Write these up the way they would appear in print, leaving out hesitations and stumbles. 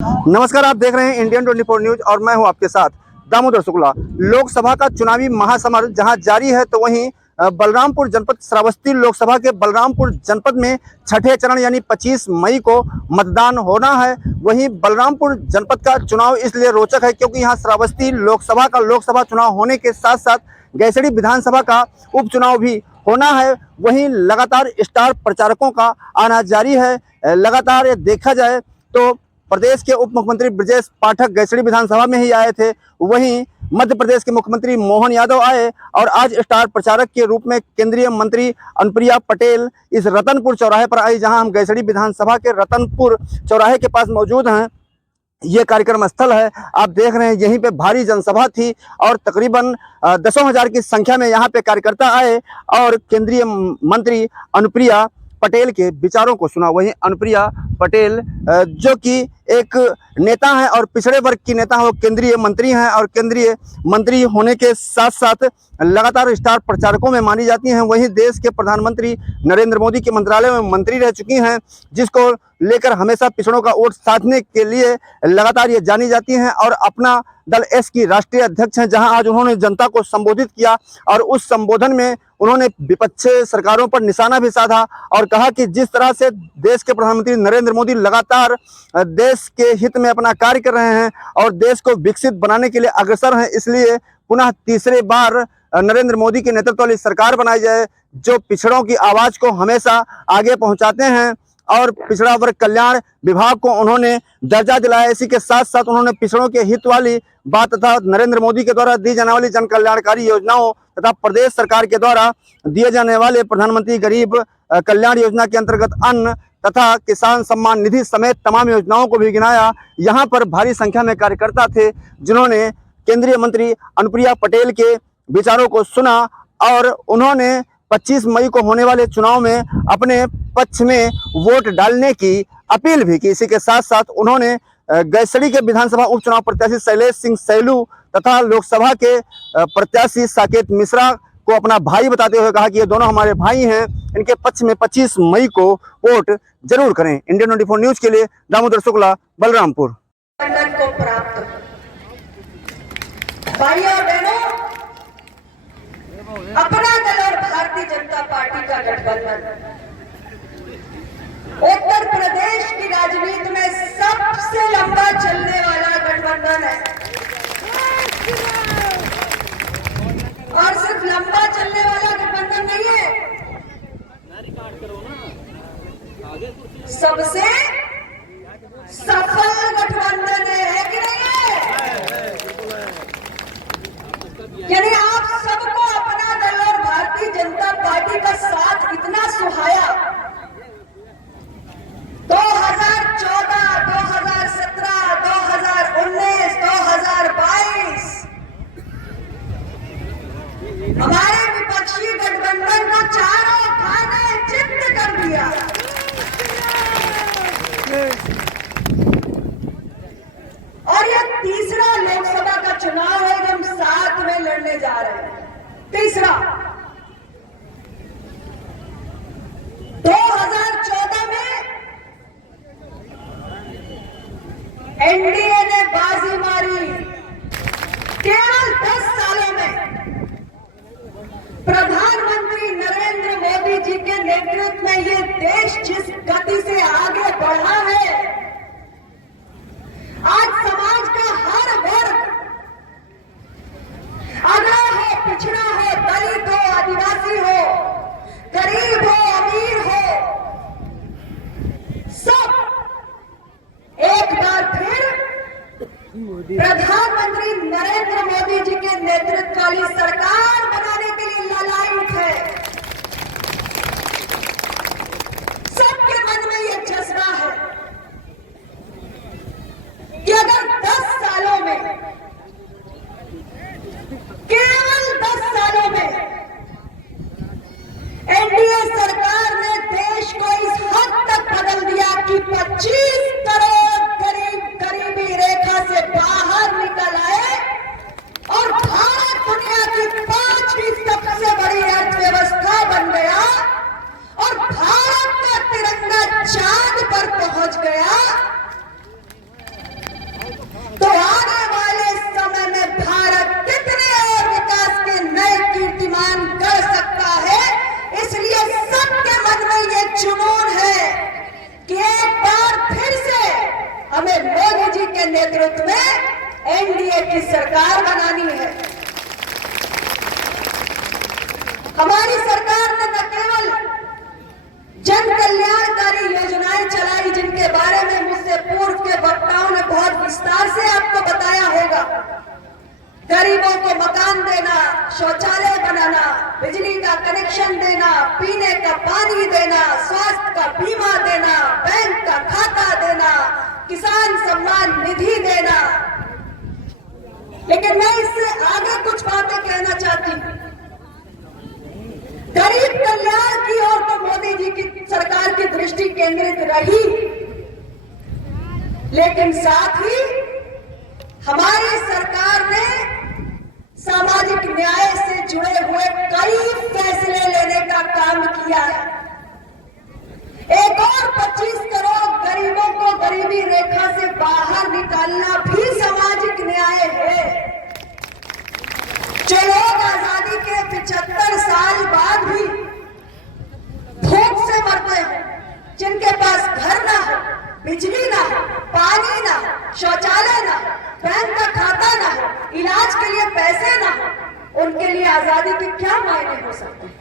नमस्कार, आप देख रहे हैं इंडियन 24 न्यूज और मैं हूं आपके साथ दामोदर शुक्ला। लोकसभा का चुनावी महासमर जहां जारी है तो वहीं बलरामपुर जनपद श्रावस्ती लोकसभा के बलरामपुर जनपद में छठे चरण यानी 25 मई को मतदान होना है। वहीं बलरामपुर जनपद का चुनाव इसलिए रोचक है क्योंकि यहां श्रावस्ती लोकसभा चुनाव होने के साथ साथ गैसड़ी विधानसभा का उपचुनाव भी होना है। वहीं लगातार स्टार प्रचारकों का आना जारी है। लगातार ये देखा जाए तो प्रदेश के उप मुख्यमंत्री ब्रजेश पाठक गैसड़ी विधानसभा में ही आए थे। वहीं मध्य प्रदेश के मुख्यमंत्री मोहन यादव आए और आज स्टार प्रचारक के रूप में केंद्रीय मंत्री अनुप्रिया पटेल इस रतनपुर चौराहे पर आई, जहां हम गैसड़ी विधानसभा के रतनपुर चौराहे के पास मौजूद हैं। ये कार्यक्रम स्थल है, आप देख रहे हैं। यहीं पे भारी जनसभा थी और तकरीबन 10,000 की संख्या में यहाँ पे कार्यकर्ता आए और केंद्रीय मंत्री अनुप्रिया पटेल के विचारों को सुना। वहीं अनुप्रिया पटेल जो कि एक नेता हैं और पिछड़े वर्ग की नेता हैं, वो केंद्रीय मंत्री हैं और केंद्रीय मंत्री होने के साथ साथ लगातार स्टार प्रचारकों में मानी जाती हैं। वहीं देश के प्रधानमंत्री नरेंद्र मोदी के मंत्रालय में मंत्री रह चुकी हैं, जिसको लेकर हमेशा पिछड़ों का वोट साधने के लिए लगातार ये जानी जाती हैं और अपना दल एस की राष्ट्रीय अध्यक्ष हैं। जहां आज उन्होंने जनता को संबोधित किया और उस संबोधन में उन्होंने विपक्षी सरकारों पर निशाना भी साधा और कहा कि जिस तरह से देश के प्रधानमंत्री नरेंद्र मोदी लगातार देश के हित में अपना कार्य कर रहे हैं और देश को विकसित बनाने के लिए अग्रसर हैं, इसलिए पुनः तीसरे बार नरेंद्र मोदी के नेतृत्व वाली सरकार बनाई जाए, जो पिछड़ों की आवाज को हमेशा आगे पहुंचाते हैं और पिछड़ा वर्ग कल्याण विभाग को उन्होंने दर्जा दिलाया। इसी के साथ साथ उन्होंने पिछड़ों के हित वाली बात तथा नरेंद्र मोदी के द्वारा दी जाने वाली जन कल्याणकारी योजनाओं तथा प्रदेश सरकार के द्वारा दिए जाने वाले प्रधानमंत्री गरीब कल्याण योजना के अंतर्गत अन्न तथा किसान सम्मान निधि समेत तमाम योजनाओं को भी गिनाया। यहाँ पर भारी संख्या में कार्यकर्ता थे जिन्होंने केंद्रीय मंत्री अनुप्रिया पटेल के विचारों को सुना और उन्होंने 25 मई को होने वाले चुनाव में अपने पक्ष में वोट डालने की अपील भी की। इसी के साथ साथ उन्होंने गैसड़ी के विधानसभा उपचुनाव प्रत्याशी शैलेश सिंह सैलू तथा लोकसभा के प्रत्याशी साकेत मिश्रा को अपना भाई बताते हुए कहा कि ये दोनों हमारे भाई हैं, इनके पक्ष में 25 मई को वोट जरूर करें। इंडियन 24 न्यूज के लिए दामोदर शुक्ला, बलरामपुर। को प्राप्त भाई और बहनों, अपना दल और भारतीय जनता पार्टी का गठबंधन उत्तर प्रदेश की राजनीति में सबसे लंबा चलने वाला गठबंधन है और सिर्फ लंबा चलने वाला गठबंधन नहीं है, सबसे सफल गठबंधन है कि नहीं है? यानी आप सबको अपना दल और भारतीय जनता पार्टी का साथ इतना सुहाया। 2014, 2017, 2019, 2022 हमारे विपक्षी गठबंधन को चारों खाने चित्त कर दिया। और यह तीसरा लोकसभा का चुनाव है जो हम साथ में लड़ने जा रहे हैं। तीसरा 2014 में एनडीए ने बाजी मारी। केवल 10 सालों में प्रधानमंत्री नरेंद्र मोदी जी के नेतृत्व में ये देश जिस गति से आगे बढ़ा है, आज समाज का हर वर्ग, अगड़ा हो, पिछड़ा हो, दलित हो, आदिवासी हो, गरीब हो, अमीर हो, सब एक बार फिर प्रधानमंत्री नरेंद्र मोदी जी के नेतृत्व वाली सरकार बनाने के लिए लालायित है। सबके मन में यह जज्बा है कि अगर 10 सालों में, केवल 10 सालों में एनडीए सरकार ने देश को इस हद तक बदल दिया कि 25 करोड़ गरीबी रेखा से बाहर निकल आए और भारत दुनिया की 5 हमें मोदी जी के नेतृत्व में एनडीए की सरकार बनानी है। हमारी सरकार ने न केवल जन कल्याणकारी योजनाएं चलाई, जिनके बारे में मुझसे पूर्व के वक्ताओं ने बहुत विस्तार से आपको बताया होगा। गरीबों को मकान देना, शौचालय बनाना, बिजली का कनेक्शन देना, पीने का पानी देना, स्वास्थ्य का बीमा देना, बैंक का खाता देना, किसान सम्मान निधि देना। लेकिन मैं इससे आगे कुछ बातें कहना चाहती हूं। गरीब कल्याण की ओर तो मोदी जी की सरकार की दृष्टि केंद्रित रही, लेकिन साथ ही हमारी सरकार ने सामाजिक न्याय से जुड़े हुए कई फैसले लेने का काम किया है। एक और 25 करोड़ गरीबों को गरीबी रेखा से बाहर निकालना भी सामाजिक न्याय है। जो लोग आजादी के 75 साल बाद भी भूख से मरते हैं, जिनके पास घर ना हो, बिजली ना हो, पानी ना हो, शौचालय ना हो, बैंक का खाता ना हो, इलाज के लिए पैसे ना हो, उनके लिए आजादी के क्या मायने हो सकते हैं?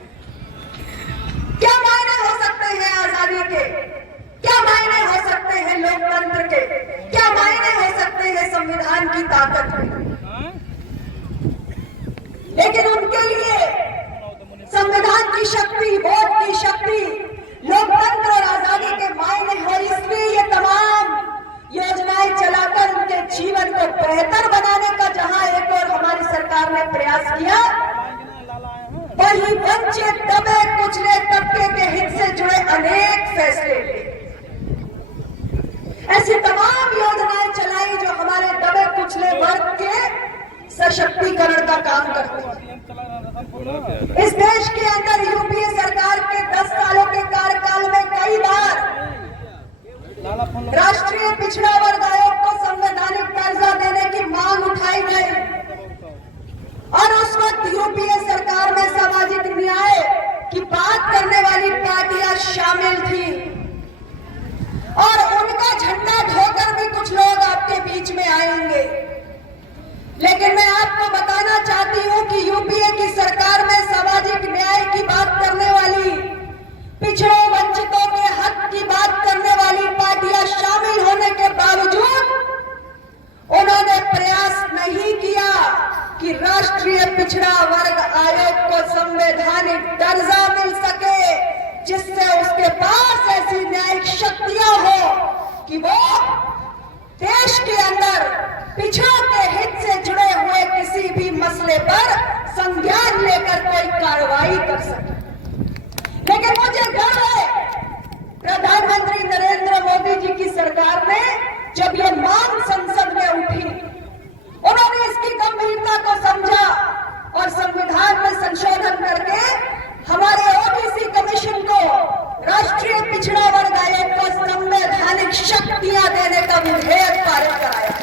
क्या मायने हो सकते हैं आजादी के? क्या मायने हो सकते हैं लोकतंत्र के? क्या मायने हो सकते हैं संविधान की ताकत के? लेकिन उनके लिए संविधान की शक्ति, वोट की शक्ति, लोकतंत्र और आजादी के मायने हो। इसलिए ये तमाम योजनाएं चलाकर उनके जीवन को बेहतर बनाने का जहां एक और हमारी सरकार ने प्रयास किया, वहीं वंचित, दबे कुचले तबके के हित से जुड़े अनेक फैसले लिए। ऐसी तमाम योजनाएं चलाई जो हमारे दबे कुचले वर्ग के सशक्तिकरण का काम करती है। इस देश के अंदर यूपीए सरकार के 10 सालों के कार्यकाल में कई बार राष्ट्रीय पिछड़ा वर्ग आयोग को संवैधानिक दर्जा देने की मांग उठाई गई और उस वक्त यूपीए सरकार में सामाजिक न्याय की बात करने वाली पार्टियां शामिल थी और उनका झंडा ढोकर भी कुछ लोग आपके बीच में आएंगे। लेकिन मैं आपको बताना चाहती हूं कि यूपीए की सरकार में सामाजिक न्याय की बात करने वाली, पिछड़ों वंचितों के हक की बात करने वाली पार्टियां शामिल होने के बावजूद उन्होंने प्रयास नहीं किया कि राष्ट्रीय पिछड़ा वर्ग आयोग को संवैधानिक दर्जा मिल सके, जिससे उसके पास ऐसी न्यायिक शक्तियां हो कि वो देश के अंदर पिछड़ों के हित से जुड़े हुए किसी भी मसले पर संज्ञान लेकर कोई कार्रवाई कर सके। लेकिन मुझे गर्व है प्रधानमंत्री नरेंद्र मोदी जी की सरकार ने जब ये मांग संसद में उठी, उन्होंने इसकी गंभीरता को समझा और संविधान में संशोधन करके हमारे ओबीसी कमीशन को, राष्ट्रीय पिछड़ा वर्ग आयोग को संवैधानिक शक्तियां देने का विधेयक पारित कराया।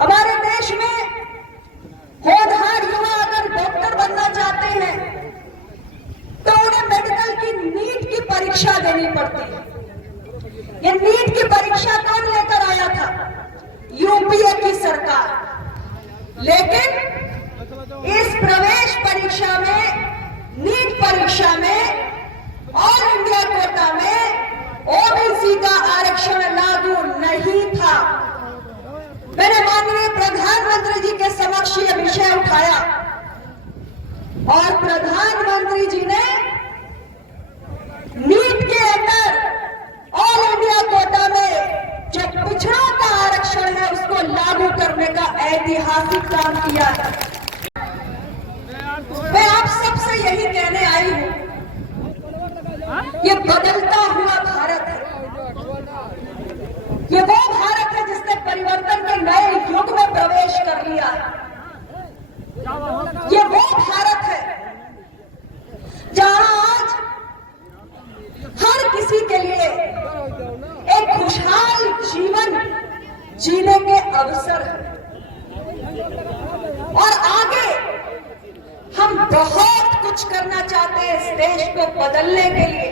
हमारे देश में होनहार युवा अगर डॉक्टर बनना चाहते हैं तो उन्हें मेडिकल की नीट की परीक्षा देनी पड़ती है। ये नीट की परीक्षा कौन लेकर आया था? यूपीए की सरकार। लेकिन इस प्रवेश परीक्षा में, नीट परीक्षा में, ऑल इंडिया कोटा में ओबीसी का आरक्षण लागू नहीं था। मैंने माननीय प्रधानमंत्री जी के समक्ष यह विषय उठाया और प्रधानमंत्री जी ने नीट के अंदर ऑल इंडिया कोटा में जो पिछड़ों का आरक्षण है उसको लागू करने का ऐतिहासिक काम किया है। मैं आप सबसे यही कहने आई हूं, ये बदलता हुआ भारत है। ये वो भारत है जिसने परिवर्तन के नए युग में प्रवेश कर लिया है। ये वो भारत है जहां आज हर किसी के लिए एक खुशहाल जीवन जीने के अवसर है और आगे हम बहुत कुछ करना चाहते हैं इस देश को बदलने के लिए।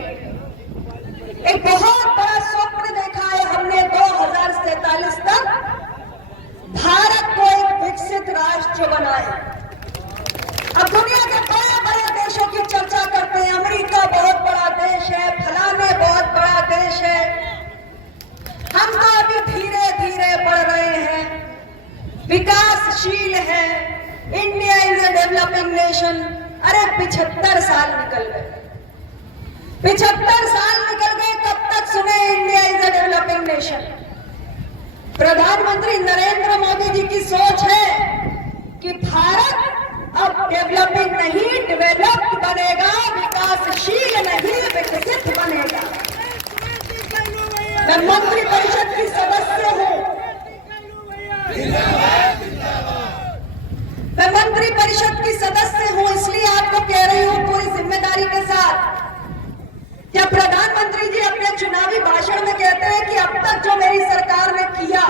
एक बहुत बड़ा स्वप्न देखा है हमने 2047 तक भारत को एक विकसित राष्ट्र बनाए। अब दुनिया के बड़े बड़े देशों की चर्चा करते हैं, अमेरिका बहुत बड़ा देश है, फलाने बहुत बड़ा देश है। हम तो अभी धीरे धीरे बढ़ रहे हैं, विकासशील है, India is a developing nation. अरे 75 साल निकल गए, 75 साल निकल गए, कब तक सुने India is a developing nation. प्रधानमंत्री नरेंद्र मोदी जी की सोच है कि भारत अब डेवलपिंग नहीं डेवलप्ड बनेगा, विकासशील नहीं विकसित बनेगा। मैं मंत्री परिषद की सदस्य हूं, मैं मंत्री परिषद की सदस्य हूं, इसलिए आपको कह रही हूं पूरी जिम्मेदारी के साथ। जब प्रधानमंत्री जी अपने चुनावी भाषण में कहते हैं कि अब तक जो मेरी सरकार ने किया,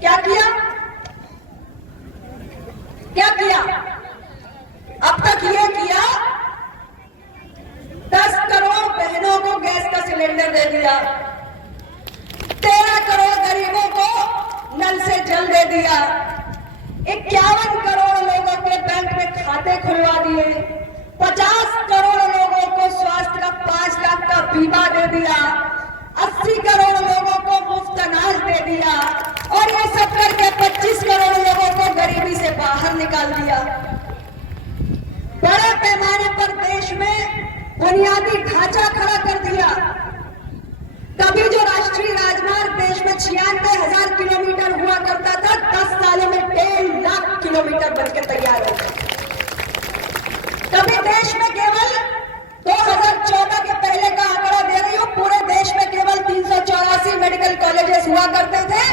क्या किया, क्या किया? अब तक ये किया 10 करोड़ बहनों को गैस का सिलेंडर दे दिया, 13 करोड़ गरीबों को नल से जल दे दिया, 51 करोड़ लोगों के बैंक में खाते खुलवा दिए, 50 करोड़ लोगों को स्वास्थ्य का 5 लाख का बीमा दे दिया, 80 करोड़ लोगों को मुफ्त अनाज दे दिया, और ये सब करके 25 करोड़ लोगों को गरीबी से बाहर निकाल दिया। बड़े पैमाने पर देश में बुनियादी ढांचा खड़ा कर दिया। तभी जो राष्ट्रीय राजमार्ग देश में 96,000 किलोमीटर हुआ करता था, 10 सालों में 1.5 लाख किलोमीटर बनकर तैयार हो गया। तभी देश में केवल 2014 के पहले का आंकड़ा दे रही हूं, पूरे देश में केवल 384 मेडिकल कॉलेजेस हुआ करते थे।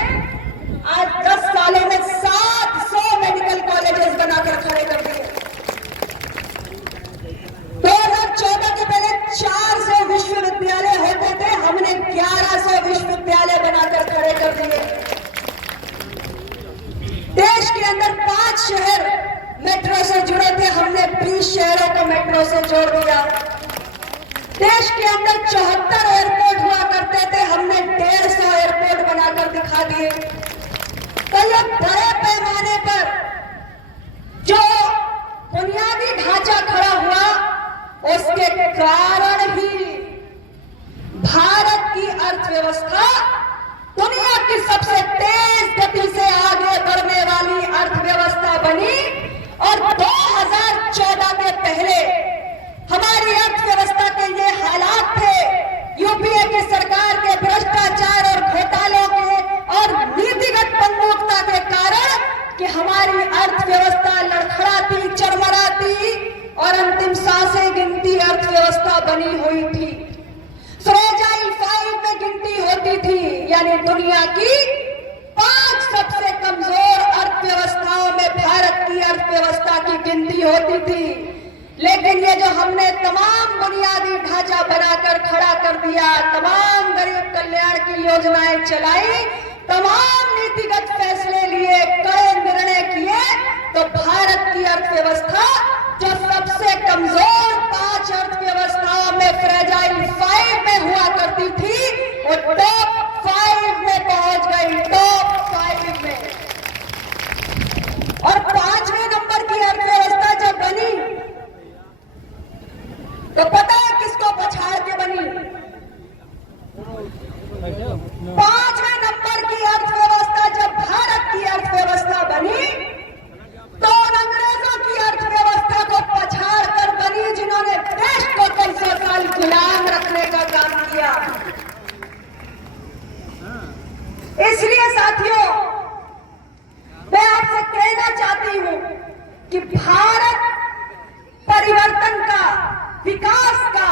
आज 10 सालों में 700 मेडिकल कॉलेजेस बनाकर खड़े कर दिए। 2014 के पहले 400 विश्वविद्यालय होते थे, हमने 1100 विश्वविद्यालय बनाकर खड़े कर दिए। देश के अंदर 5 शहर मेट्रो से जुड़े थे, हमने 20 शहरों को मेट्रो से जोड़ दिया। देश के अंदर 74 एयरपोर्ट हुआ करते थे, हमने 150 एयरपोर्ट बनाकर दिखा दिए। तो ये बड़े पैमाने पर जो बुनियादी ढांचा खड़ा हुआ, उसके कारण ही भारत की अर्थव्यवस्था दुनिया की सबसे तेज गति से आगे बढ़ने वाली अर्थव्यवस्था बनी। और 2014 के पहले हमारी अर्थव्यवस्था के ये हालात थे, यूपीए की सरकार के भ्रष्टाचार और घोटालों के और नीतिगत बंदूकता के कारण कि हमारी अर्थव्यवस्था लड़खड़ाती, चरमराती और अंतिम सांसें गिनती अर्थव्यवस्था बनी हुई थी। फ्रेजाइल 5 में गिनती होती थी, यानी दुनिया की 5 सबसे कमजोर अर्थव्यवस्थाओं में भारत की अर्थव्यवस्था की गिनती होती थी। लेकिन ये जो हमने तमाम बुनियादी ढांचा बनाकर खड़ा कर दिया, तमाम गरीब कल्याण की योजनाएं चलाई, तमाम नीतिगत फैसले लिए, कड़े निर्णय किए, तो भारत की अर्थव्यवस्था जो सबसे कमजोर 5 अर्थव्यवस्थाओं में फ्रेजाइल 5 में हुआ करती थी, वो टॉप 5 में पहुंच गई, टॉप 5 में। और 5वें नंबर की अर्थव्यवस्था जब बनी तो पता है किसको पछाड़ के बनी? 5वें नंबर की अर्थव्यवस्था जब भारत की अर्थव्यवस्था बनी, तो उन अंग्रेजों की अर्थव्यवस्था को पछाड़ कर बनी, जिन्होंने देश को कई 100 साल गुलाम रखने का काम किया। इसलिए साथियों, मैं आपसे कहना चाहती हूं कि भारत परिवर्तन का, विकास का,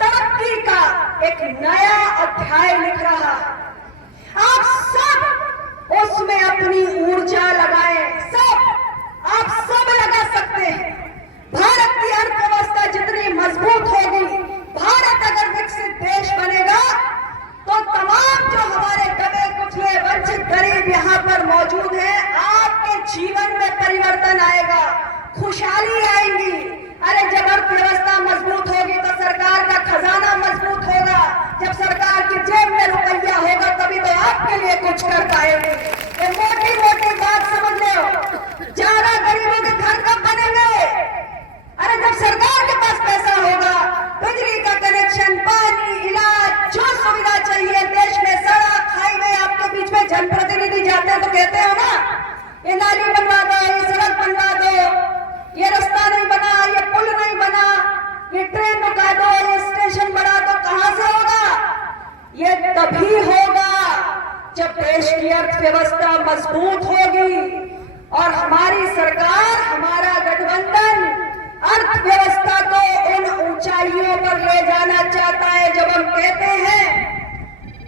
तरक्की का एक नया अध्याय लिख रहा है। आप सब उसमें अपनी ऊर्जा लगाएं, आप सब लगा सकते हैं। भारत की अर्थव्यवस्था जितनी मजबूत होगी, भारत अगर विकसित देश बनेगा, तो तमाम जो हमारे दबे कुचले वंचित गरीब यहाँ पर मौजूद हैं, आपके जीवन में परिवर्तन आएगा, खुशहाली आएगी। अरे जब अर्थव्यवस्था मजबूत होगी तो सरकार का खजाना मजबूत होगा, जब ये नाली बनवा दो, ये सड़क बनवा दो, ये रास्ता नहीं बना, ये पुल नहीं बना, ये ट्रेन रुका दो, ये स्टेशन बना दो, कहां से होगा? ये तभी होगा जब देश की अर्थव्यवस्था मजबूत होगी और हमारी सरकार, हमारा गठबंधन अर्थव्यवस्था को उन ऊंचाइयों पर ले जाना चाहता है। जब हम कहते हैं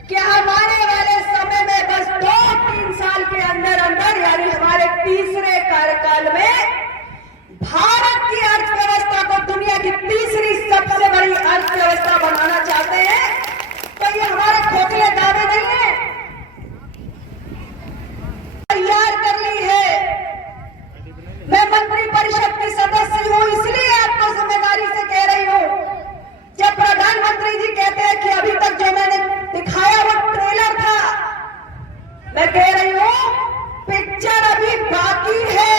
कि हम आने वाले समय में बस 2-3 साल के अंदर अंदर यानी हमारे तीसरे कार्यकाल में भारत की अर्थव्यवस्था को दुनिया की तीसरी सबसे बड़ी अर्थव्यवस्था बनाना चाहते हैं, तो ये हमारे खोखले दावे नहीं है, तैयार कर ली है। मैं मंत्री परिषद की सदस्य हूं, इसलिए आपको जिम्मेदारी से कह रही हूं। जब प्रधानमंत्री जी कहते हैं कि अभी तक जो मैंने दिखाया वो ट्रेलर था, मैं कह रही हूं पिक्चर अभी बाकी है।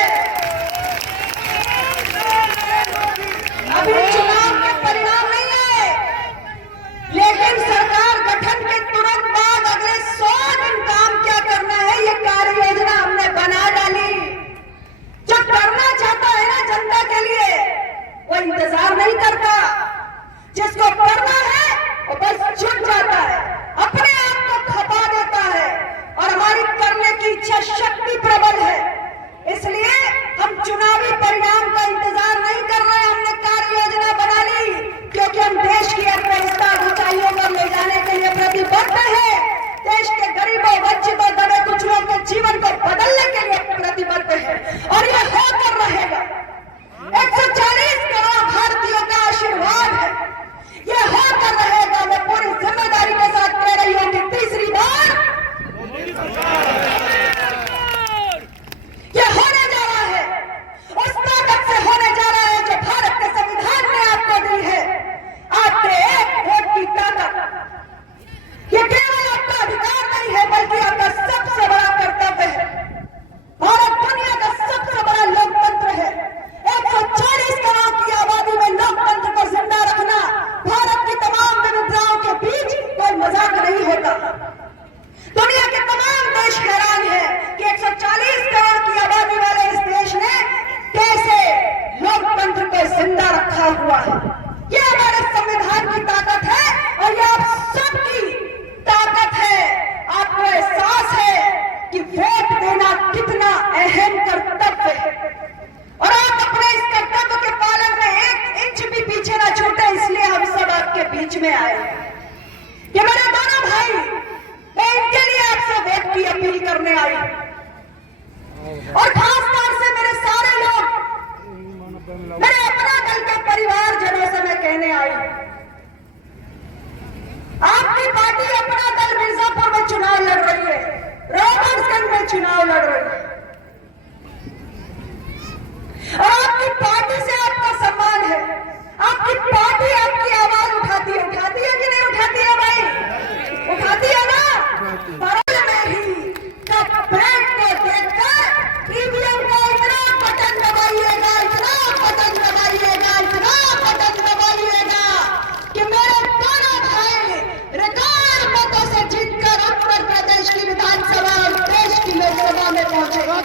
अभी चुनाव के परिणाम नहीं है, लेकिन सरकार गठन के तुरंत बाद अगले 100 दिन काम क्या करना है ये कार्य योजना हमने बना डाली। जो करना चाहता है ना जनता के लिए, वो इंतजार नहीं करता, जिसको करना है वो बस छुट जाता है, अपने आप को खपा देता है, और हमारी करने की इच्छा शक्ति प्रबल है। इसलिए हम चुनावी परिणाम का इंतजार नहीं कर रहे, हमने कार्य योजना बना ली, क्योंकि हम देश की अर्थव्यवस्था ऊंचाइयों पर ले जाने के लिए प्रतिबद्ध है। देश के गरीबों, वंचितों, दबे कुचलों के जीवन को बदलने के लिए प्रतिबद्ध है, और ये होकर रहेगा। 140 करोड़ भारतीयों का आशीर्वाद है, ये होकर रहेगा। मैं पूरी जिम्मेदारी के साथ कह रही हूं कि तीसरी बार ये होने जा रहा है, उस ताकत से होने जा रहा है जो भारत के संविधान ने आपको दी है, आपके एक वोट की ताकत। ये केवल आपका अधिकार नहीं है, बल्कि आपका सबसे बड़ा कर्तव्य है। भारत दुनिया का सबसे बड़ा लोकतंत्र है। 140 करोड़ की आबादी में लोकतंत्र को जिंदा रखना भारत की तमाम विविधताओं के बीच कोई मजाक नहीं होता। दुनिया के तमाम देश हैरान है कि 140 करोड़ की आबादी वाले इस देश ने कैसे लोकतंत्र को जिंदा रखा हुआ है। ये हमारे संविधान की ताकत है, और ये आप सबकी ताकत है। आपको एहसास है कि वोट देना कितना अहम कर्तव्य है, और आप अपने इस कर्तव्य के पालन में 1 इंच भी पीछे ना छूटे, इसलिए हम सब आपके बीच में आए। ये मेरे दोनों भाई, मैं इनके लिए आपसे वोट की अपील करने आई, और खासतौर से मेरे सारे लोग, मेरे अपना दल के परिवारजनों से मैं कहने आई, आपकी पार्टी अपना दल मिर्जापुर में चुनाव लड़ रही है, रॉबर्ट्सगंज में चुनाव लड़ रही है, और आपकी पार्टी से आपका सम्मान है। आपकी पार्टी आपकी आवाज उठाती है कि नहीं उठाती है भाई? उठाती है ना? बरौल में ही कब ब्रेक को देखकर ईवीएम का इतना बटन दबाइएगा, इतना बटन दबाइएगा, इतना बटन दबाइएगा कि मेरे दोनों भाई रिकॉर्ड मतों से जीतकर उत्तर प्रदेश की विधानसभा और देश की लोकसभा में पहुंचेगा।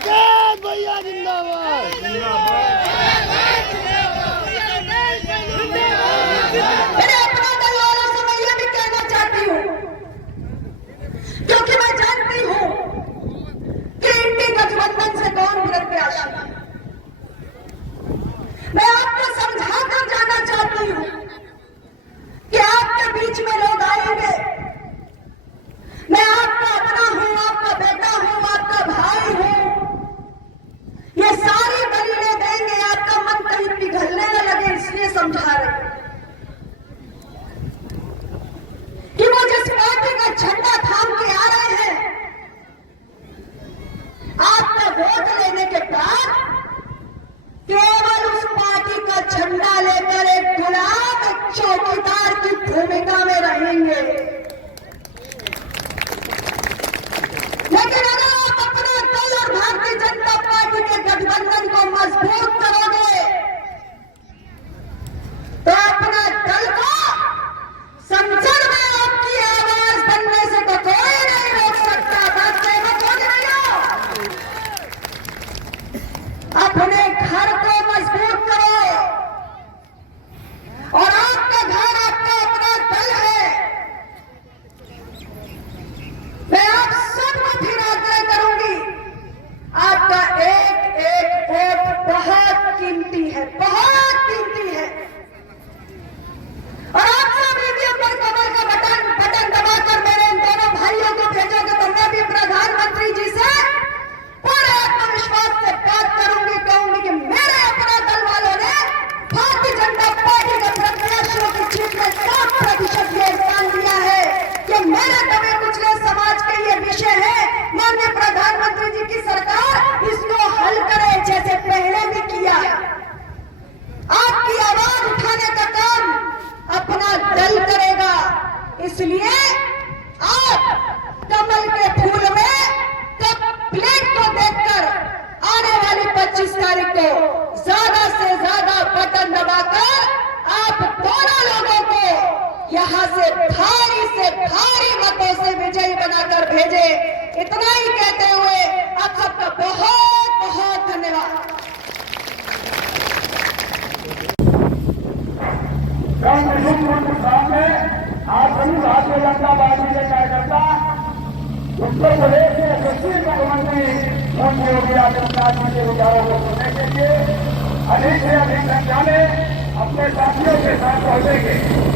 है, बहुत कीमती है। और आप सब वीडियो पर कमल का बटन दबाकर मेरे इन दोनों भाइयों को भेजोगे तो मैं भी प्रधानमंत्री जी से पूरे आत्मविश्वास से बात करूंगी, कहूंगी कि मेरे अपना दल वालों ने भारतीय जनता पार्टी के प्रत्याशियों की जीत में 100% योगदान दिया है। कि मेरे दबे कुचले समाज के ये विषय है, माननीय प्रधानमंत्री जी की सरकार इसको हल करे जैसे पहले भी किया। आपकी आवाज उठाने का काम अपना दल करेगा, इसलिए आप कमल के फूल में प्लेट को देखकर आने वाली 25 तारीख को ज्यादा से ज्यादा बटन दबाकर आप दोनों लोगों को यहां से भारी मतों से विजयी बनाकर भेजे। इतना ही कहते हुए आप सबका बहुत बहुत धन्यवाद। आज सभी भारतीय जनता पार्टी के कार्यकर्ता उत्तर प्रदेश के यशस्वी मुख्यमंत्री योगी आदित्यनाथ जी के विचारों को सुनने के लिए अधिक से अधिक संख्या में अपने साथियों के साथ पहुंचेंगे।